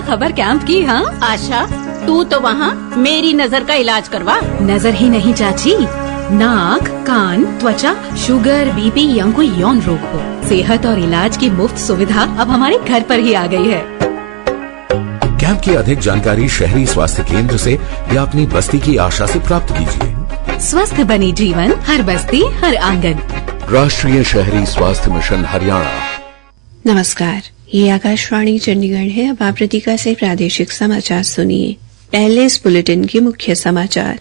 ताज़ा खबर कैंप की। हाँ आशा, तू तो वहाँ मेरी नज़र का इलाज करवा। नज़र ही नहीं चाची, नाक, कान, त्वचा, शुगर, बीपी या कोई यौन रोग हो, सेहत और इलाज की मुफ्त सुविधा अब हमारे घर पर ही आ गई है। कैंप की अधिक जानकारी शहरी स्वास्थ्य केंद्र से या अपनी बस्ती की आशा से प्राप्त कीजिए। स्वस्थ बनी जीवन, हर बस्ती हर आंगन। राष्ट्रीय शहरी स्वास्थ्य मिशन हरियाणा। नमस्कार, ये आकाशवाणी चंडीगढ़ है। अब आप प्रतीका से प्रादेशिक समाचार सुनिए। पहले इस बुलेटिन के मुख्य समाचार।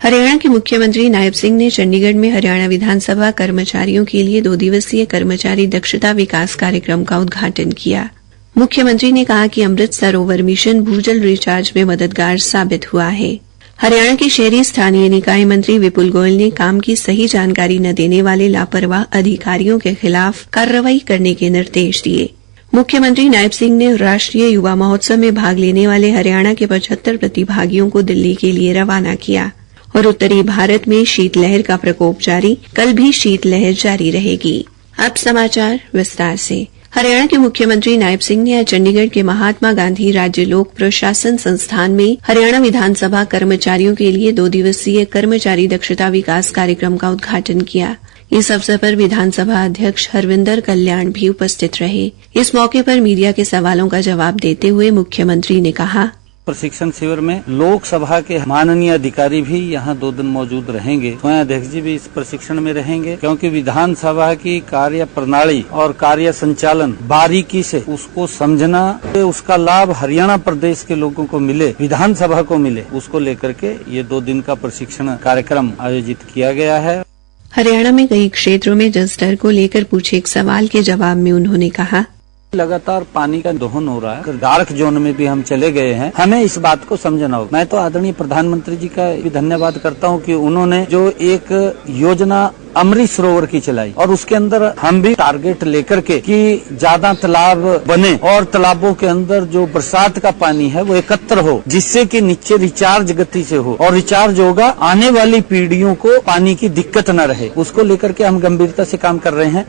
हरियाणा के मुख्यमंत्री नायब सिंह ने चंडीगढ़ में हरियाणा विधानसभा कर्मचारियों के लिए 2 दिवसीय कर्मचारी दक्षता विकास कार्यक्रम का उद्घाटन किया। मुख्यमंत्री ने कहा कि अमृत सरोवर मिशन भूजल रिचार्ज में मददगार साबित हुआ है। हरियाणा के शहरी स्थानीय निकाय मंत्री विपुल गोयल ने काम की सही जानकारी न देने वाले लापरवाह अधिकारियों के खिलाफ कार्रवाई करने के निर्देश दिए। मुख्यमंत्री नायब सिंह ने राष्ट्रीय युवा महोत्सव में भाग लेने वाले हरियाणा के 75 प्रतिभागियों को दिल्ली के लिए रवाना किया। और उत्तरी भारत में शीतलहर का प्रकोप जारी, कल भी शीतलहर जारी रहेगी। अब समाचार विस्तार से। हरियाणा के मुख्यमंत्री नायब सिंह ने आज चंडीगढ़ के महात्मा गांधी राज्य लोक प्रशासन संस्थान में हरियाणा विधानसभा कर्मचारियों के लिए 2 दिवसीय कर्मचारी दक्षता विकास कार्यक्रम का उद्घाटन किया। इस अवसर पर विधानसभा अध्यक्ष हरविंदर कल्याण भी उपस्थित रहे। इस मौके पर मीडिया के सवालों का जवाब देते हुए मुख्यमंत्री ने कहा, प्रशिक्षण शिविर में लोकसभा के माननीय अधिकारी भी यहाँ 2 दिन मौजूद रहेंगे। स्वयं अध्यक्ष जी भी इस प्रशिक्षण में रहेंगे, क्योंकि विधानसभा की कार्य प्रणाली और कार्य संचालन बारीकी से उसको समझना, उसका लाभ हरियाणा प्रदेश के लोगों को मिले, विधानसभा को मिले, उसको लेकर के ये 2 दिन का प्रशिक्षण कार्यक्रम आयोजित किया गया है। हरियाणा में कई क्षेत्रों में जल स्तर को लेकर पूछे एक सवाल के जवाब में उन्होंने कहा, लगातार पानी का दोहन हो रहा है। डार्क जोन में भी हम चले गए हैं, हमें इस बात को समझना होगा। मैं तो आदरणीय प्रधानमंत्री जी का भी धन्यवाद करता हूं कि उन्होंने जो एक योजना अमृत सरोवर की चलाई और उसके अंदर हम भी टारगेट लेकर के कि ज्यादा तालाब बने और तालाबों के अंदर जो बरसात का पानी है वो एकत्र हो, जिससे कि नीचे रिचार्ज गति से हो और रिचार्ज होगा, आने वाली पीढ़ियों को पानी की दिक्कत न रहे। उसको लेकर के हम गंभीरता से काम कर रहे हैं।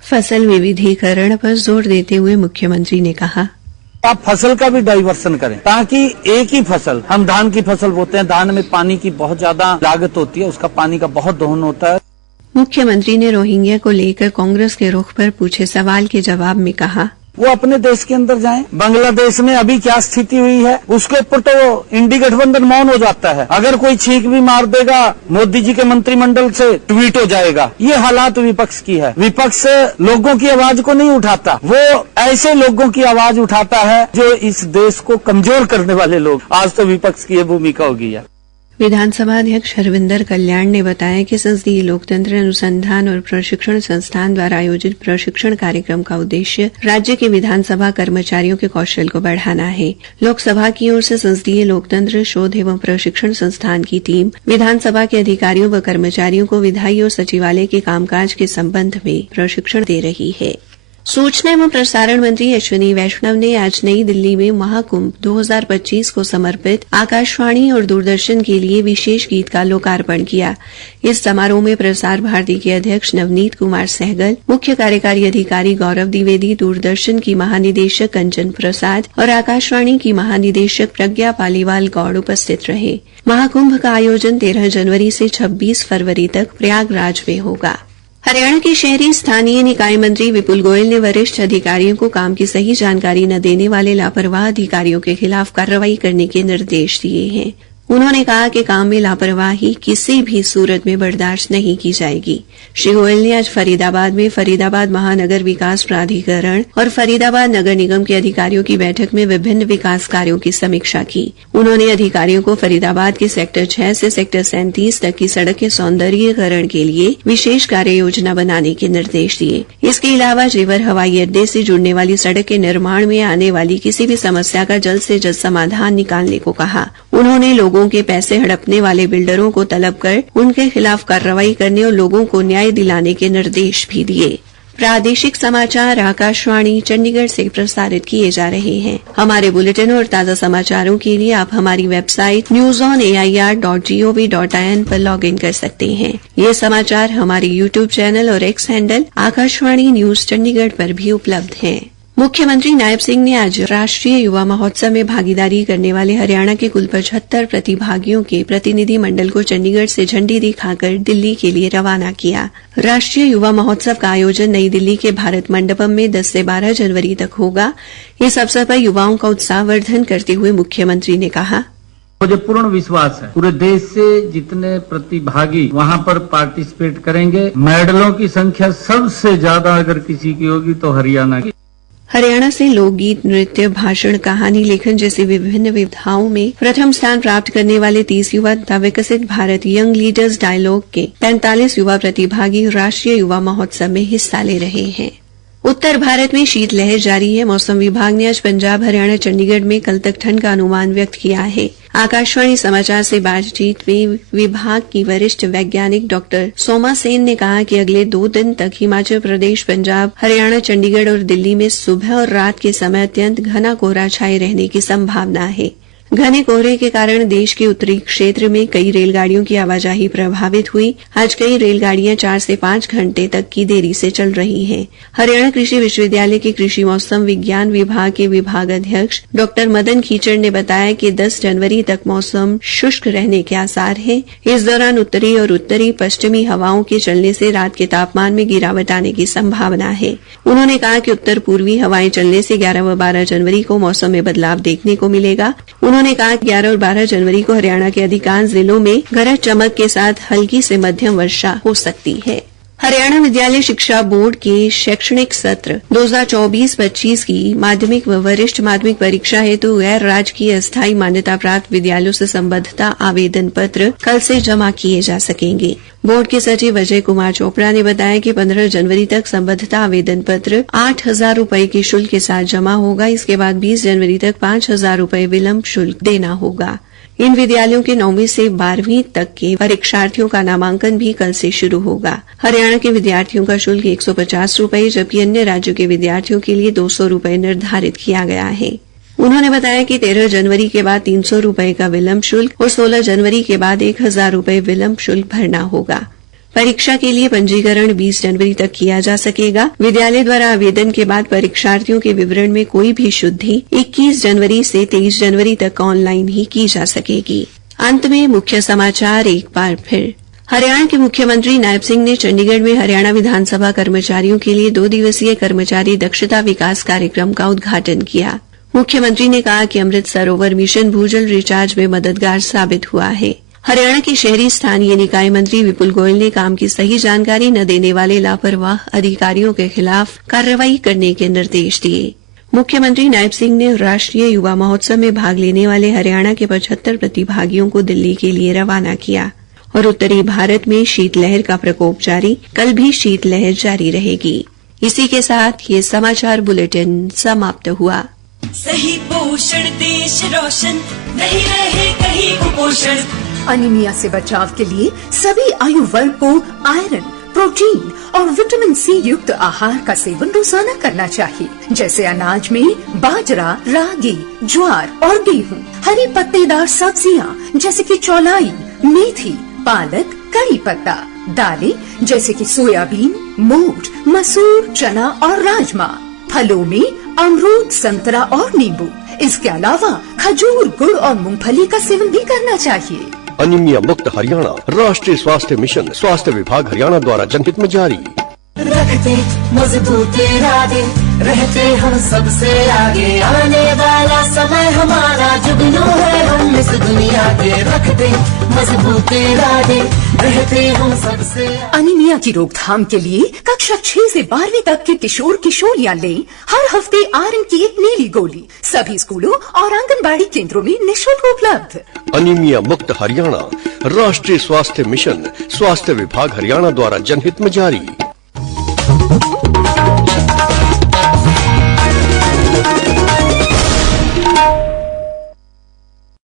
फसल विविधीकरण पर जोर देते हुए मुख्यमंत्री ने कहा, आप फसल का भी डाइवर्सन करें, ताकि एक ही फसल, हम धान की फसल बोते हैं, धान में पानी की बहुत ज्यादा लागत होती है, उसका पानी का बहुत दोहन होता है। मुख्यमंत्री ने रोहिंग्या को लेकर कांग्रेस के रुख पर पूछे सवाल के जवाब में कहा, वो अपने देश के अंदर जाएं। बांग्लादेश में अभी क्या स्थिति हुई है उसके ऊपर तो इंडी गठबंधन मौन हो जाता है। अगर कोई छींक भी मार देगा, मोदी जी के मंत्रिमंडल से ट्वीट हो जाएगा। ये हालात विपक्ष की है। विपक्ष लोगों की आवाज को नहीं उठाता, वो ऐसे लोगों की आवाज उठाता है जो इस देश को कमजोर करने वाले लोग। आज तो विपक्ष की ये भूमिका होगी है। विधानसभा अध्यक्ष हरविंदर कल्याण ने बताया कि संसदीय लोकतंत्र अनुसंधान और प्रशिक्षण संस्थान द्वारा आयोजित प्रशिक्षण कार्यक्रम का उद्देश्य राज्य के विधानसभा कर्मचारियों के कौशल को बढ़ाना है। लोकसभा की ओर से संसदीय लोकतंत्र शोध एवं प्रशिक्षण संस्थान की टीम विधानसभा के अधिकारियों व कर्मचारियों को विधायी और सचिवालय के कामकाज के संबंध में प्रशिक्षण दे रही है। सूचना एवं प्रसारण मंत्री अश्विनी वैष्णव ने आज नई दिल्ली में महाकुंभ 2025 को समर्पित आकाशवाणी और दूरदर्शन के लिए विशेष गीत का लोकार्पण किया। इस समारोह में प्रसार भारती के अध्यक्ष नवनीत कुमार सहगल, मुख्य कार्यकारी अधिकारी गौरव द्विवेदी, दूरदर्शन की महानिदेशक कंचन प्रसाद और आकाशवाणी की महानिदेशक प्रज्ञा पालीवाल गौड़ उपस्थित रहे। महाकुंभ का आयोजन 13 जनवरी से 26 फरवरी तक प्रयागराज में होगा। हरियाणा के शहरी स्थानीय निकाय मंत्री विपुल गोयल ने वरिष्ठ अधिकारियों को काम की सही जानकारी न देने वाले लापरवाह अधिकारियों के खिलाफ कार्रवाई करने के निर्देश दिए हैं। उन्होंने कहा कि काम में लापरवाही किसी भी सूरत में बर्दाश्त नहीं की जाएगी। श्री गोयल ने आज फरीदाबाद में फरीदाबाद महानगर विकास प्राधिकरण और फरीदाबाद नगर निगम के अधिकारियों की बैठक में विभिन्न विकास कार्यों की समीक्षा की। उन्होंने अधिकारियों को फरीदाबाद के सेक्टर 6 से सेक्टर 37 तक की सड़क के सौंदर्यीकरण के लिए विशेष कार्य योजना बनाने के निर्देश दिए। इसके अलावा जेवर हवाई अड्डे से जुड़ने वाली सड़क के निर्माण में आने वाली किसी भी समस्या का जल्द से जल्द समाधान निकालने को कहा। उन्होंने लोगों के पैसे हड़पने वाले बिल्डरों को तलब कर उनके खिलाफ कार्रवाई करने और लोगों को न्याय दिलाने के निर्देश भी दिए। प्रादेशिक समाचार आकाशवाणी चंडीगढ़ से प्रसारित किए जा रहे हैं। हमारे बुलेटिन और ताज़ा समाचारों के लिए आप हमारी वेबसाइट newsonair.gov.in पर लॉगिन कर सकते हैं। ये समाचार हमारे YouTube चैनल और x handle Akashvani news Chandigarh पर भी उपलब्ध हैं। मुख्यमंत्री नायब सिंह ने आज राष्ट्रीय युवा महोत्सव में भागीदारी करने वाले हरियाणा के कुल 75 प्रतिभागियों के प्रतिनिधि मंडल को चंडीगढ़ से झंडी दिखाकर दिल्ली के लिए रवाना किया। राष्ट्रीय युवा महोत्सव का आयोजन नई दिल्ली के भारत मंडपम में 10 से 12 जनवरी तक होगा। इस अवसर पर युवाओं का उत्साहवर्धन करते हुए मुख्यमंत्री ने कहा, मुझे पूर्ण विश्वास है पूरे देश से जितने प्रतिभागी वहां पर पार्टिसिपेट करेंगे, मेडलों की संख्या सबसे ज्यादा अगर किसी की होगी तो हरियाणा की। हरियाणा से लोकगीत, नृत्य, भाषण, कहानी लेखन जैसी विभिन्न विधाओं में प्रथम स्थान प्राप्त करने वाले 30 युवा तथा विकसित भारत यंग लीडर्स डायलॉग के 45 युवा प्रतिभागी राष्ट्रीय युवा महोत्सव में हिस्सा ले रहे हैं। उत्तर भारत में शीतलहर जारी है। मौसम विभाग ने आज पंजाब, हरियाणा, चंडीगढ़ में कल तक ठंड का अनुमान व्यक्त किया है। आकाशवाणी समाचार से बातचीत में विभाग की वरिष्ठ वैज्ञानिक डॉक्टर सोमा सेन ने कहा कि अगले 2 दिन तक हिमाचल प्रदेश, पंजाब, हरियाणा, चंडीगढ़ और दिल्ली में सुबह और रात के समय अत्यंत घना कोहरा छाये रहने की संभावना है। घने कोहरे के कारण देश के उत्तरी क्षेत्र में कई रेलगाड़ियों की आवाजाही प्रभावित हुई। आज कई रेलगाड़ियां 4 से 5 घंटे तक की देरी से चल रही हैं। हरियाणा कृषि विश्वविद्यालय के कृषि मौसम विज्ञान विभाग के विभागाध्यक्ष डॉक्टर मदन खीचड़ ने बताया कि 10 जनवरी तक मौसम शुष्क रहने के आसार हैं। इस दौरान उत्तरी और उत्तरी पश्चिमी हवाओं के चलने से रात के तापमान में गिरावट आने की संभावना है। उन्होंने कहा कि उत्तर पूर्वी हवाएं चलने से 11 व 12 जनवरी को मौसम में बदलाव देखने को मिलेगा। उन्होंने कहा कि 11 और 12 जनवरी को हरियाणा के अधिकांश जिलों में गरज चमक के साथ हल्की से मध्यम वर्षा हो सकती है। हरियाणा विद्यालय शिक्षा बोर्ड के शैक्षणिक सत्र 2024-25 की माध्यमिक व वरिष्ठ माध्यमिक परीक्षा हेतु गैर राजकीय अस्थायी मान्यता प्राप्त विद्यालयों से संबद्धता आवेदन पत्र कल से जमा किए जा सकेंगे। बोर्ड के सचिव अजय कुमार चोपड़ा ने बताया कि 15 जनवरी तक संबद्धता आवेदन पत्र 8,000 रुपए के शुल्क के साथ जमा होगा। इसके बाद 20 जनवरी तक 5,000 रुपए विलंब शुल्क देना होगा। इन विद्यालयों के 9वीं से 12वीं तक के परीक्षार्थियों का नामांकन भी कल से शुरू होगा। हरियाणा के विद्यार्थियों का शुल्क 150 रुपए जबकि अन्य राज्यों के विद्यार्थियों के लिए 200 रुपए निर्धारित किया गया है। उन्होंने बताया कि 13 जनवरी के बाद 300 रुपए का विलंब शुल्क और 16 जनवरी के बाद 1,000 रुपए विलंब शुल्क भरना होगा। परीक्षा के लिए पंजीकरण 20 जनवरी तक किया जा सकेगा। विद्यालय द्वारा आवेदन के बाद परीक्षार्थियों के विवरण में कोई भी शुद्धि 21 जनवरी से 23 जनवरी तक ऑनलाइन ही की जा सकेगी। अंत में मुख्य समाचार एक बार फिर। हरियाणा के मुख्यमंत्री नायब सिंह ने चंडीगढ़ में हरियाणा विधानसभा कर्मचारियों के लिए 2 दिवसीय कर्मचारी दक्षता विकास कार्यक्रम का उद्घाटन किया। मुख्यमंत्री ने कहा कि अमृत सरोवर मिशन भूजल रिचार्ज में मददगार साबित हुआ है। हरियाणा के शहरी स्थानीय निकाय मंत्री विपुल गोयल ने काम की सही जानकारी न देने वाले लापरवाह अधिकारियों के खिलाफ कार्रवाई करने के निर्देश दिए। मुख्यमंत्री नायब सिंह ने राष्ट्रीय युवा महोत्सव में भाग लेने वाले हरियाणा के 75 प्रतिभागियों को दिल्ली के लिए रवाना किया। और उत्तरी भारत में शीतलहर का प्रकोप जारी, कल भी शीतलहर जारी रहेगी। इसी के साथ ये समाचार बुलेटिन समाप्त हुआ। सही पोषण देश रोशन, नहीं रहे कहीं कुपोषण। अनीमिया से बचाव के लिए सभी आयु वर्ग को आयरन, प्रोटीन और विटामिन सी युक्त आहार का सेवन रोजाना करना चाहिए, जैसे अनाज में बाजरा, रागी, ज्वार और गेहूं, हरी पत्तेदार सब्जियां जैसे कि चौलाई, मेथी, पालक, कड़ी पत्ता, दालें जैसे कि सोयाबीन, मोठ, मसूर, चना और राजमा, फलों में अमरूद, संतरा और नींबू। इसके अलावा खजूर, गुड़ और मूंगफली का सेवन भी करना चाहिए। अनीमिया मुक्त हरियाणा राष्ट्रीय स्वास्थ्य मिशन स्वास्थ्य विभाग हरियाणा द्वारा जनहित में जारी। रखते मजबूत इरादे, रहते हम सबसे आगे, आने वाला समय हमारा जुगनू है, हम इस दुनिया के रखते मजबूत इरादे, रहते हम सबसे। अनीमिया की रोकथाम के लिए कक्षा 6 से 12वीं तक के किशोर किशोरियां लें हर हफ्ते आयरन की एक नीली गोली। सभी स्कूलों और आंगनबाड़ी केंद्रों में निःशुल्क उपलब्ध। अनीमिया मुक्त हरियाणा राष्ट्रीय स्वास्थ्य मिशन स्वास्थ्य विभाग हरियाणा द्वारा जनहित में जारी।